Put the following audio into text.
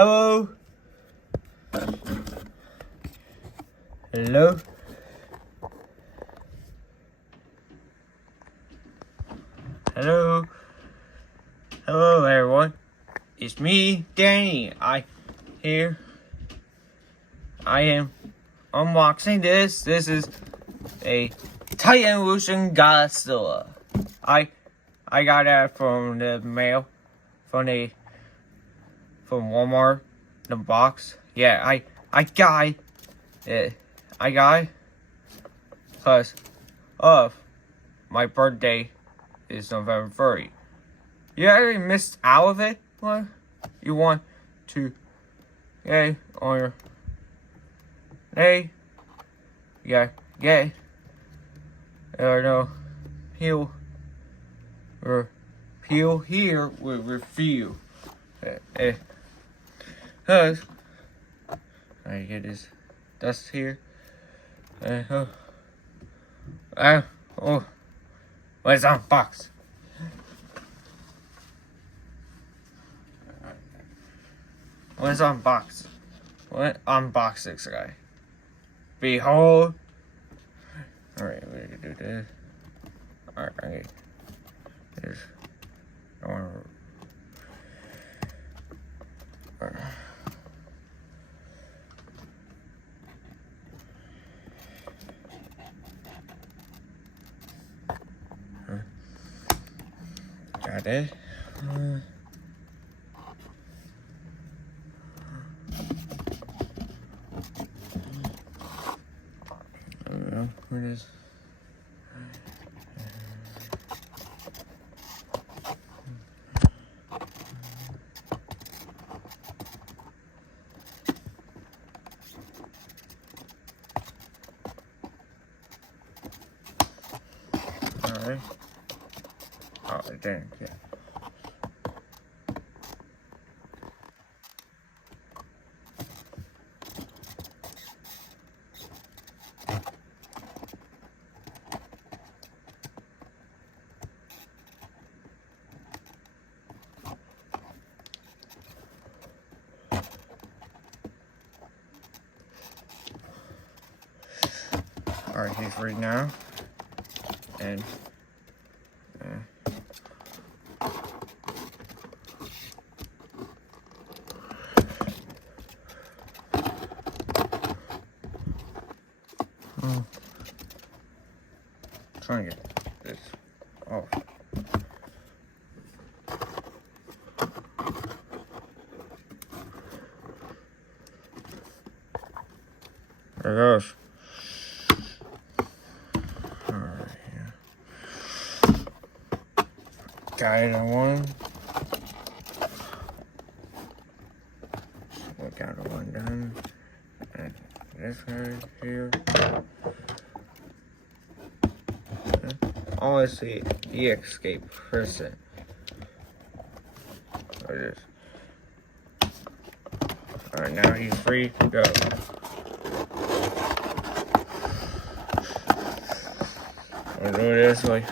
Hello? Hello? Hello? Hello, everyone. It's me, Danny. I am unboxing this. This is a Titan Evolution Godzilla. I got that from the mail, from Walmart, the box. Yeah, I got it. I got it because of my birthday is November 30. You already missed out of it? What? You want to get on your day? Yeah, get no peel or peel here with review. Cause I get this dust here. What's on box? What's on box? What unbox this guy? Behold. Alright, we're gonna do this. Alright, okay. There's Alright. Got it. I don't know where it is. Alright. Oh, it didn't, yeah. Alright, he's free now. And trying to get this off. There it goes. Alright, yeah. Got it on one. We got one done. And this right here. Oh, I see the escape person. Alright, now he's free to go. I'll do it this way.